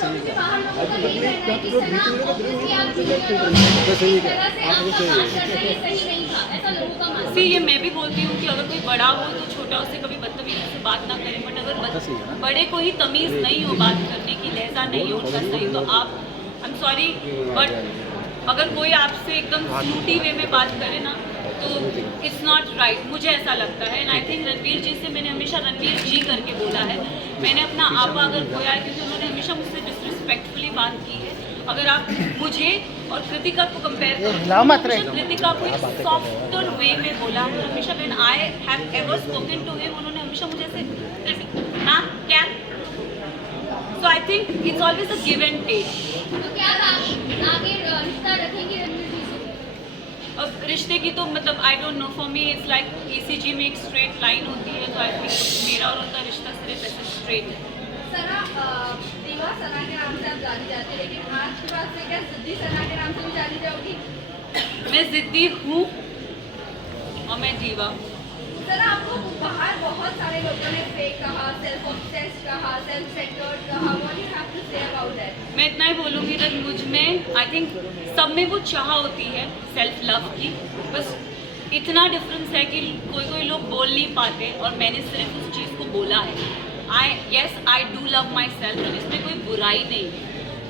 सी ये मैं भी बोलती हूँ कि अगर कोई बड़ा हो तो छोटा उससे कभी बदतमीजी से बात ना करें, बट अगर बड़े को ही तमीज़ नहीं हो बात करने की, लहजा नहीं हो उनका सही, तो आप आई एम सॉरी बट अगर कोई आपसे एकदम स्नूटी वे में बात करे ना तो इट्स नॉट राइट, मुझे ऐसा लगता है। एंड आई थिंक रणवीर जी से मैंने हमेशा रणवीर जी करके बोला है। मैंने अपना आपा अगर खोया है क्योंकि उन्होंने हमेशा मुझसे डिसरिस्पेक्टफुली बात की है। अगर आप मुझे और कृतिका को कंपेयर करो, कृतिका को एक सॉफ्टर वे में बोला है। हमेशा when I have ever spoken to him, उन्होंने हमेशा मुझे ऐसे हाँ क्या, so I think it's always a give and take. तो क्या आगे रिश्ता रखेंगे रणवीर जी से? अब रिश्ते की तो मतलब आई don't know, for me it's like ECG में एक स्ट्रेट लाइन होती है, तो आई थिंक मेरा और उनका रिश्ता सिर्फ ऐसे स्ट्रेट है। सना दीवा सना के नाम से आप जानी जाती है, लेकिन आज के बाद से क्या जिद्दी सना के नाम से भी जानी जाओगी? मैं जिद्दी हूँ और मैं दीवा। सर आपको बाहर बहुत सारे लोगों ने फेक कहा, सेल्फ ऑब्सेस्ड कहा, सेल्फ सेंटर्ड कहा, what you have to say about that? मैं इतना ही बोलूँगी कि मुझ में आई थिंक सब में वो चाह होती है सेल्फ लव की, बस इतना डिफरेंस है कि कोई लोग बोल नहीं पाते और मैंने सिर्फ उस चीज़ को बोला है। I do love my self, इसमें कोई बुराई नहीं है।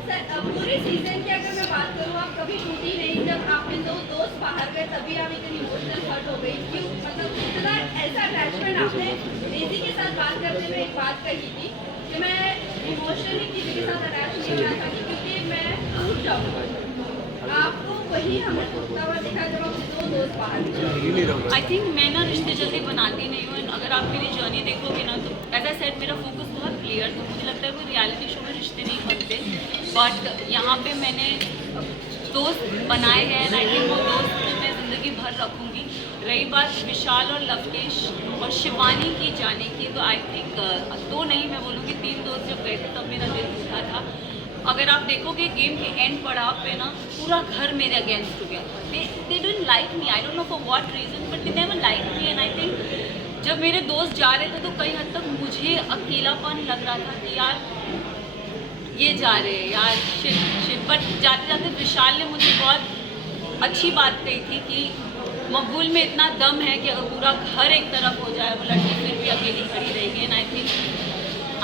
सर पूरे सीजन की अगर मैं बात करूँ, आप कभी टूटी नहीं, जब आपने दो दोस्त बाहर गए तभी आप इतनी इमोशनल हर्ट हो गई क्यों? मतलब इतना ऐसा अटैचमेंट आपने डेजी के साथ बात करते हुए एक बात कही थी कि मैं इमोशनली किसी के साथ अटैच नहीं होना चाहती क्योंकि मैं टूट जाऊँगा। आपको वही हमें टूटता हुआ दिखा जब आप दो दोस्त बाहर गए। आई थिंक मैं ना रिश्ते जल्दी बनाती नहीं हूँ। अगर आप मेरी जर्नी देखोगे ना तो एज आई सेड मेरा फोकस बहुत क्लियर था। मुझे लगता है कोई रियलिटी शो में रिश्ते नहीं बनते, बट यहाँ पे मैंने दोस्त बनाए हैं एंड आई थिंक वो दोस्त को मैं ज़िंदगी भर रखूँगी। रही बात विशाल और लवकेश और शिवानी की जाने की, तो आई थिंक दो नहीं मैं बोलूँगी 3 दोस्त जब गए थे तब मेरा दिल टूटा था। अगर आप देखोगे गेम के एंड पड़ाव पे ना पूरा घर मेरे अगेंस्ट हो गया। They didn't like me, I don't know for what reason, but they never like me. And I think जब मेरे दोस्त जा रहे थे तो कई हद तक मुझे अकेलापन लग रहा था कि यार ये जा रहे हैं यार, शिट। बट जाते जाते विशाल ने मुझे बहुत अच्छी बात कही थी कि मकबूल में इतना दम है कि अगर पूरा घर एक तरफ हो जाए वो लड़की फिर भी अकेली खड़ी रहेगी। And I think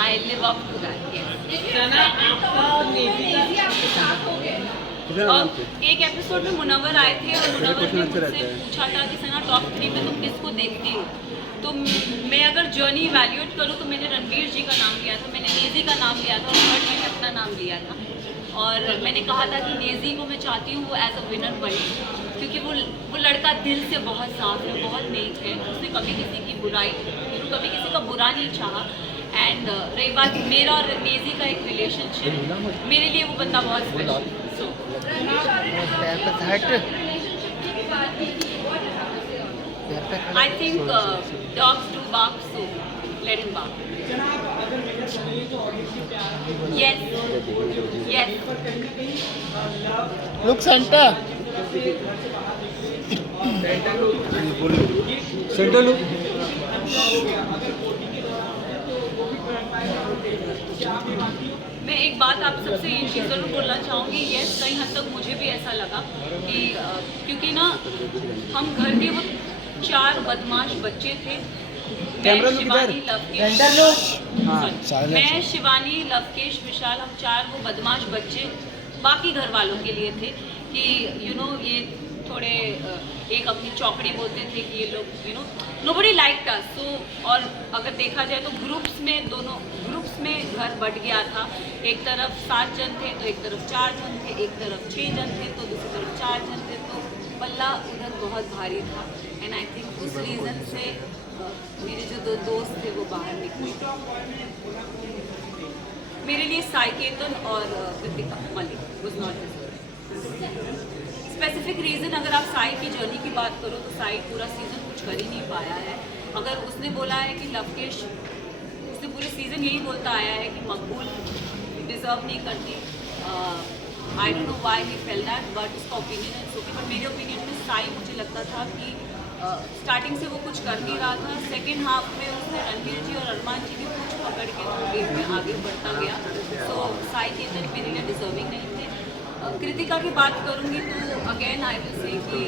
I live up to that. एक एपिसोड में मुनव्वर आए थे और मुनव्वर ने मुझसे पूछा था कि सना टॉप 3 में तुम किसको देखती हो? तो मैं अगर जर्नी इवैल्यूएट करूँ तो मैंने रणवीर जी का नाम लिया था, मैंने नेजी का नाम लिया था और थर्ड मैंने अपना नाम लिया था। और मैंने कहा था कि नेजी को मैं चाहती हूँ वो एज अ विनर बने क्योंकि वो लड़का दिल से बहुत साफ है, बहुत नेक है। उसने कभी किसी की बुराई, कभी किसी का बुरा नहीं चाहा। एंड रही बात मेरा और नेजी का एक रिलेशनशिप, मेरे लिए वो बंदा बहुत special. So I think dogs do bark, so let him bark. Yes. Yes. Look, Santa. Santa look. मैं एक बात आप सबसे ये चीज़ ज़रूर बोलना चाहूँगी। यस, कई हद तक मुझे भी ऐसा लगा कि क्योंकि ना हम घर के वो 4 बदमाश बच्चे थे। मैं शिवानी, लवकेश, विशाल, हम 4 वो बदमाश बच्चे बाकी घर वालों के लिए थे कि ये थोड़े एक अपनी चौकड़ी बोलते थे कि ये लोग नोबडी लाइक्ड अस। सो और अगर देखा जाए तो दोनों ग्रुप्स में घर बट गया था। एक तरफ 7 जन थे तो एक तरफ 4 जन थे, एक तरफ 6 जन थे तो दूसरी तरफ 4 जन थे, तो पल्ला उधर बहुत भारी था। एंड आई थिंक उस रीज़न से मेरे जो 2 दोस्त थे वो बाहर निकले। मेरे लिए साई केतन और Kritika Malik was not specific reason. अगर आप साई की जर्नी की बात करो तो साई पूरा सीज़न कुछ कर ही नहीं पाया है। अगर उसने बोला है कि लवकेश, उसने पूरे सीज़न यही बोलता आया है कि मकबूल डिज़र्व नहीं करती। आई don't know why he fail that, but उसका ओपिनियन है ओके। बट मेरे ओपिनियन में साई मुझे लगता था कि स्टार्टिंग से वो कुछ कर नहीं रहा था। सेकेंड हाफ में उसने रणवीर जी और अरमान जी की कुछ पकड़ के तो गेम में आगे बढ़ता गया। सो साई केतन कृतिका की बात करूंगी तो अगेन आई विल से कि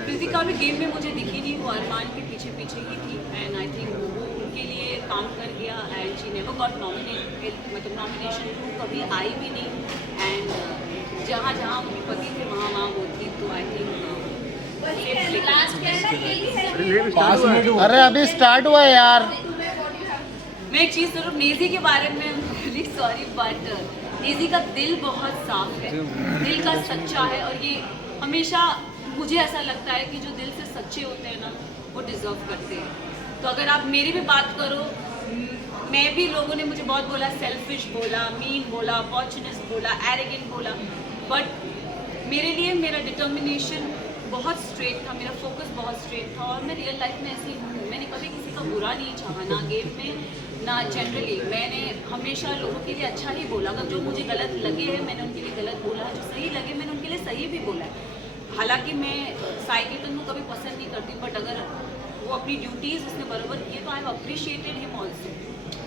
कृतिका भी गेम में मुझे दिखी नहीं, वो अरमान के पीछे पीछे ही थी एंड आई थिंक वो उनके लिए काम कर गया and she never got nominated, मतलब नॉमिनेशन कभी आई भी नहीं एंड जहाँ जहाँ उनके पति थे वहाँ वहाँ वो थी, तो आई थिंक लास्ट कहना केली है अरे अभी स्टार्ट हुआ है यार। तुम्हें व्हाट यू हैव मैं एक चीज़ जरूर नेजी के बारे में रियली सॉरी बट नेजी का दिल बहुत साफ है, दिल का सच्चा है और ये हमेशा मुझे ऐसा लगता है कि जो दिल से सच्चे होते हैं ना वो डिज़र्व करते हैं। तो अगर आप मेरी भी बात करो, मैं भी लोगों ने मुझे बहुत बोला, सेल्फिश बोला, मीन बोला, अपॉर्चुनिस्ट बोला, एरोगेंट बोला, बट मेरे लिए मेरा डिटर्मिनेशन बहुत स्ट्रेट था, मेरा फोकस बहुत स्ट्रेट था और मैं रियल लाइफ में ऐसी हूँ। मैंने कभी किसी का बुरा नहीं चाहा, ना गेम में ना जनरली। मैंने हमेशा लोगों के लिए अच्छा ही बोला, अगर जो मुझे गलत लगे हैं मैंने उनके लिए गलत बोला है, जो सही लगे मैंने उनके लिए सही भी बोला है। हालांकि मैं साई केतन को कभी पसंद नहीं करती, बट अगर वो अपनी ड्यूटीज़ उसने बराबर किए तो I have appreciated him also.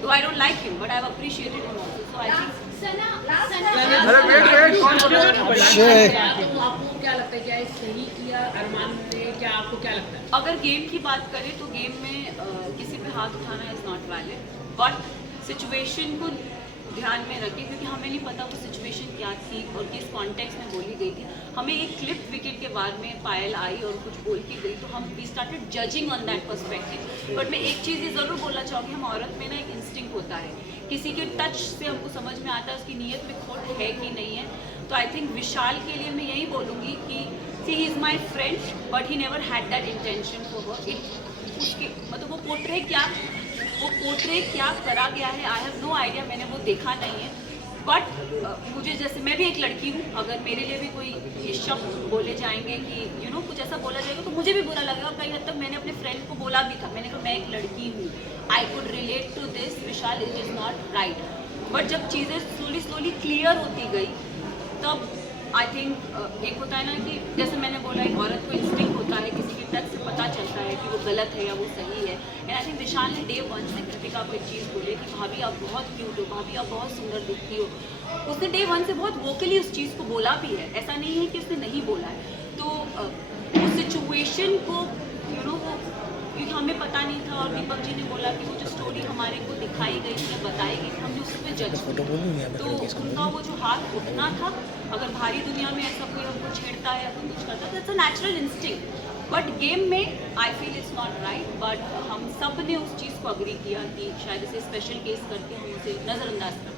तो I don't like him but I have appreciated him also. So I think तो आपको क्या लगता है, क्या ये सही किया अरमान ने, क्या आपको क्या लगता है? अगर गेम की बात करें तो गेम में किसी पे हाथ उठाना is not valid, but situation को ध्यान में रखें क्योंकि हमें नहीं पता वो सिचुएशन क्या थी और किस कॉन्टेक्स्ट में बोली गई थी। हमें एक क्लिप विकेट के बाद में पायल आई और कुछ बोल के गई तो हम we started judging on that perspective. But मैं एक चीज़ ये ज़रूर बोलना चाहूँगी, हम औरत में ना एक इंस्टिंक्ट होता है, किसी के टच से हमको समझ में आता है उसकी नीयत में खोट है कि नहीं है। तो आई थिंक विशाल के लिए मैं यही बोलूँगी कि see he is my friend but he never had that intention for her. उसके मतलब वो पोर्ट्रे क्या करा गया है आई हैव नो आइडिया, मैंने वो देखा नहीं है। बट मुझे जैसे मैं भी एक लड़की हूँ, अगर मेरे लिए भी कोई ये शब्द बोले जाएंगे कि कुछ ऐसा बोला जाएगा तो मुझे भी बुरा लगेगा। कई हद तक मैंने अपने फ्रेंड को बोला भी था, मैंने कहा मैं एक लड़की हूँ, I could relate to this, Vishal it is not right. But जब चीज़ें स्लोली क्लियर होती गई तब आई थिंक एक होता है ना कि जैसे मैंने बोला एक औरत को इंस्टिंक्ट होता है, किसी के टच से पता चलता है कि वो गलत है या वो सही है। एंड आई थिंक विशाल ने डे 1 से कृतिका को एक चीज़ बोली कि भाभी आप बहुत क्यूट हो, भाभी आप बहुत सुंदर दिखती हो। उसने डे 1 से बहुत वोकली उस चीज़ को बोला भी है, ऐसा नहीं है कि उसने नहीं बोला है। तो उस सिचुएशन को वो क्योंकि हमें पता नहीं था और दीपक जी ने बोला कि वो जो स्टोरी हमारे को दिखाई गई थी, बताई गई थी, हमने उस पर जज किया। तो उनका वो जो हाथ उठना था, अगर भारी दुनिया में ऐसा कोई हमको छेड़ता है या कोई कुछ करता है तो it's a natural instinct. But game में I feel it's not right, but हम सब ने उस चीज़ को अग्री किया कि शायद इसे स्पेशल केस करके हम उसे नज़रअंदाज कर।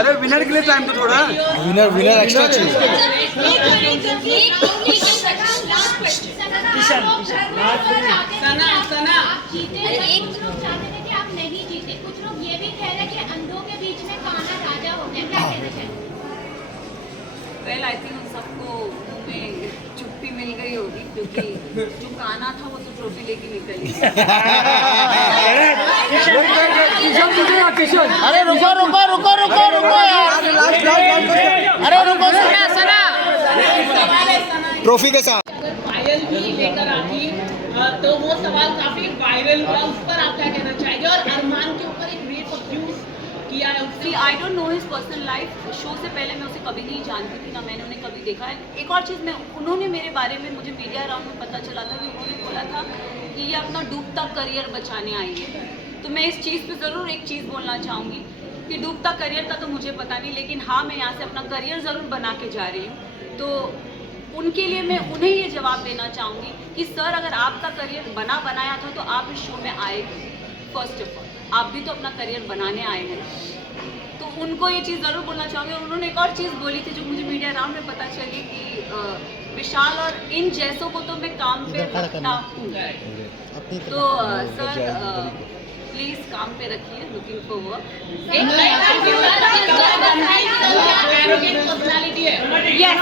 अरे विनर के लिए टाइम तो थोड़ा विनर एक्स्ट्रा चाहिए। एक लोग चाहते थे कि आप नहीं जीते, कुछ लोग ये भी कह रहे हैं कि अंधों के बीच में कान्हा राजा हो गया, क्या कहना चाहिए? वेल आई थिंक उन सबको में छुट्टी मिल गई होगी क्योंकि जो कान्हा था वो तो ट्रॉफी लेके निकल गया। अरे रुको यार। अरे रुको सना ट्रॉफी के साथ अगर पायल भी लेकर आती तो वो सवाल काफी वायरल हुआ, उस पर आप क्या कहना चाहेंगे? और अरमान के ऊपर एक रेप अब्यूज किया है उसने। आई don't know his personal life, show से पहले मैं उसे कभी नहीं जानती थी, ना मैंने उन्हें कभी देखा है। एक और चीज़ उन्होंने मेरे बारे में मुझे मीडिया राउंड में पता चला था कि उन्होंने बोला था कि ये अपना डूबता करियर बचाने आई है। तो मैं इस चीज़ पे ज़रूर एक चीज़ बोलना चाहूँगी कि डूबता करियर का तो मुझे पता नहीं, लेकिन हाँ मैं यहाँ से अपना करियर ज़रूर बना के जा रही हूँ। तो उनके लिए मैं उन्हें ये जवाब देना चाहूँगी कि सर अगर आपका करियर बनाया था तो आप इस शो में आए। फर्स्ट ऑफ ऑल आप भी तो अपना करियर बनाने आए हैं, तो उनको ये चीज़ ज़रूर बोलना चाहूँगी। और उन्होंने एक और चीज़ बोली थी जो मुझे मीडिया राउंड में पता चली कि विशाल और इन जैसों को तो मैं काम पे रखता हूँ। तो सर प्लीज़ काम पे रखिए, looking for work. Arrogant personality है। यस